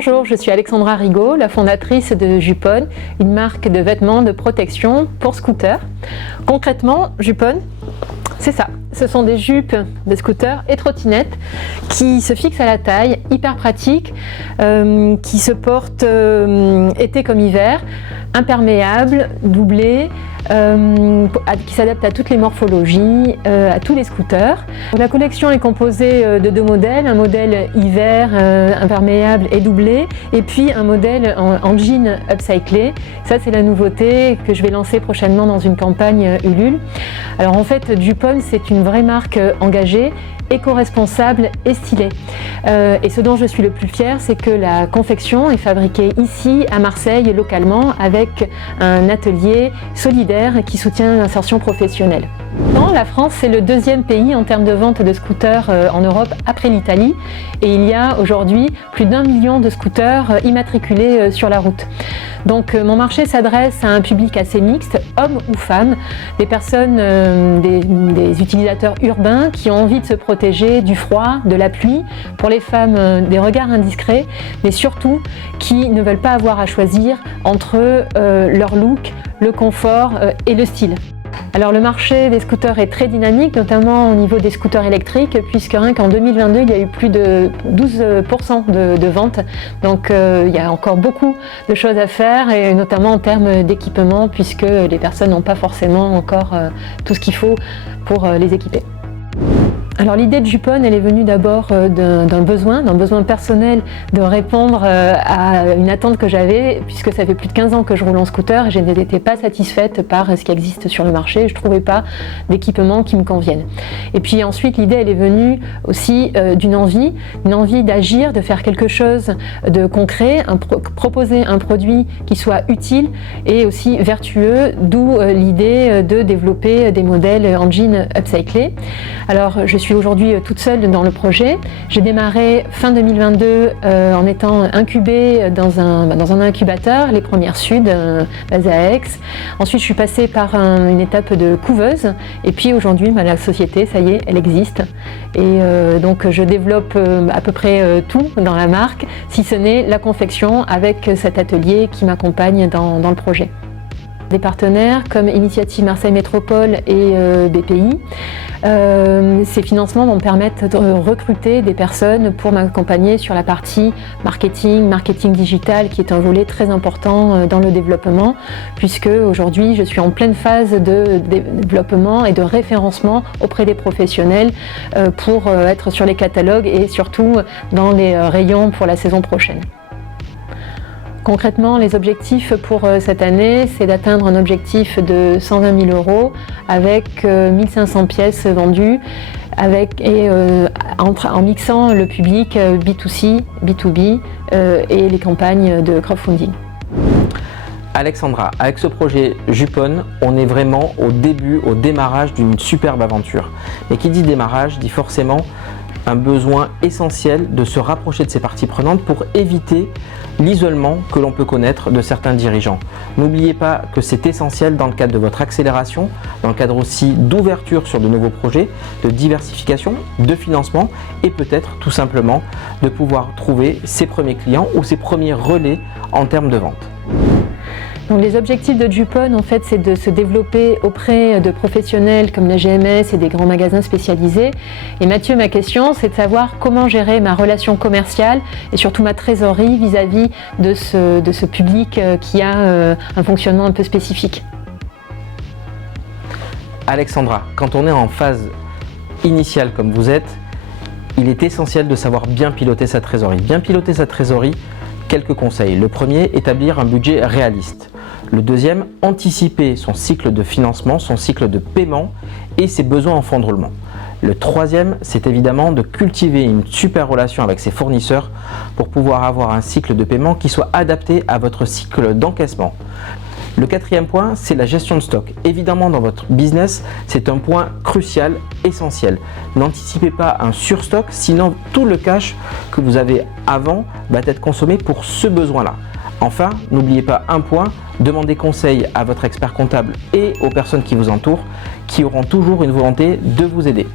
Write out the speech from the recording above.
Bonjour, je suis Alexandra Rigaud, la fondatrice de Jupon, une marque de vêtements de protection pour scooters. Concrètement, Jupon, c'est ça. Ce sont des jupes de scooters et trottinettes qui se fixent à la taille, hyper pratiques, qui se portent été comme hiver, imperméables, doublées, qui s'adaptent à toutes les morphologies, à tous les scooters. La collection est composée de deux modèles, un modèle hiver imperméable et doublé, et puis un modèle en jean upcyclé. Ça, c'est la nouveauté que je vais lancer prochainement dans une campagne Ulule. Alors en fait, Jupon, c'est une vraie marque engagée, éco-responsable et stylée. Et ce dont je suis le plus fière, c'est que la confection est fabriquée ici à Marseille localement avec un atelier solidaire qui soutient l'insertion professionnelle. La France, c'est le deuxième pays en termes de vente de scooters en Europe après l'Italie, et il y a aujourd'hui plus d'1 million de scooters immatriculés sur la route. Donc mon marché s'adresse à un public assez mixte, hommes ou femmes, des personnes, des utilisateurs urbains qui ont envie de se protéger du froid, de la pluie, pour les femmes des regards indiscrets, mais surtout qui ne veulent pas avoir à choisir entre leur look, le confort et le style. Alors le marché des scooters est très dynamique, notamment au niveau des scooters électriques, puisque rien qu'en 2022, il y a eu plus de 12% de ventes. Donc il y a encore beaucoup de choses à faire, et notamment en termes d'équipement, puisque les personnes n'ont pas forcément encore tout ce qu'il faut pour les équiper. Alors l'idée de Jupon, elle est venue d'abord d'un besoin personnel de répondre à une attente que j'avais, puisque ça fait plus de 15 ans que je roule en scooter et je n'étais pas satisfaite par ce qui existe sur le marché. Je ne trouvais pas d'équipement qui me convienne. Et puis ensuite, l'idée, elle est venue aussi d'une envie d'agir, de faire quelque chose de concret, proposer un produit qui soit utile et aussi vertueux, d'où l'idée de développer des modèles en jean upcyclés. Alors je suis aujourd'hui toute seule dans le projet. J'ai démarré fin 2022 en étant incubée dans un incubateur, les Premières Sud, basé à Aix. Ensuite, je suis passée par une étape de couveuse. Et puis aujourd'hui, la société, ça y est, elle existe. Et donc, je développe à peu près tout dans la marque, si ce n'est la confection avec cet atelier qui m'accompagne dans le projet. Des partenaires comme Initiative Marseille Métropole et BPI. Ces financements vont me permettre de recruter des personnes pour m'accompagner sur la partie marketing digital, qui est un volet très important dans le développement, puisque aujourd'hui je suis en pleine phase de développement et de référencement auprès des professionnels pour être sur les catalogues et surtout dans les rayons pour la saison prochaine. Concrètement, les objectifs pour cette année, c'est d'atteindre un objectif de 120 000 € avec 1500 pièces vendues en mixant le public B2C, B2B et les campagnes de crowdfunding. Alexandra, avec ce projet Jupon, on est vraiment au démarrage d'une superbe aventure. Mais qui dit démarrage dit forcément un besoin essentiel de se rapprocher de ces parties prenantes pour éviter l'isolement que l'on peut connaître de certains dirigeants. N'oubliez pas que c'est essentiel dans le cadre de votre accélération, dans le cadre aussi d'ouverture sur de nouveaux projets, de diversification, de financement et peut-être tout simplement de pouvoir trouver ses premiers clients ou ses premiers relais en termes de vente. Donc les objectifs de Jupon, en fait, c'est de se développer auprès de professionnels comme la GMS et des grands magasins spécialisés. Et Mathieu, ma question, c'est de savoir comment gérer ma relation commerciale et surtout ma trésorerie vis-à-vis de ce public qui a un fonctionnement un peu spécifique. Alexandra, quand on est en phase initiale comme vous êtes, il est essentiel de savoir bien piloter sa trésorerie. Bien piloter sa trésorerie, quelques conseils. Le premier, établir un budget réaliste. Le deuxième, anticiper son cycle de financement, son cycle de paiement et ses besoins en fonds de roulement. Le troisième, c'est évidemment de cultiver une super relation avec ses fournisseurs pour pouvoir avoir un cycle de paiement qui soit adapté à votre cycle d'encaissement. Le quatrième point, c'est la gestion de stock. Évidemment, dans votre business, c'est un point crucial, essentiel. N'anticipez pas un surstock, sinon tout le cash que vous avez avant va être consommé pour ce besoin-là. Enfin, n'oubliez pas un point, demandez conseil à votre expert comptable et aux personnes qui vous entourent, qui auront toujours une volonté de vous aider.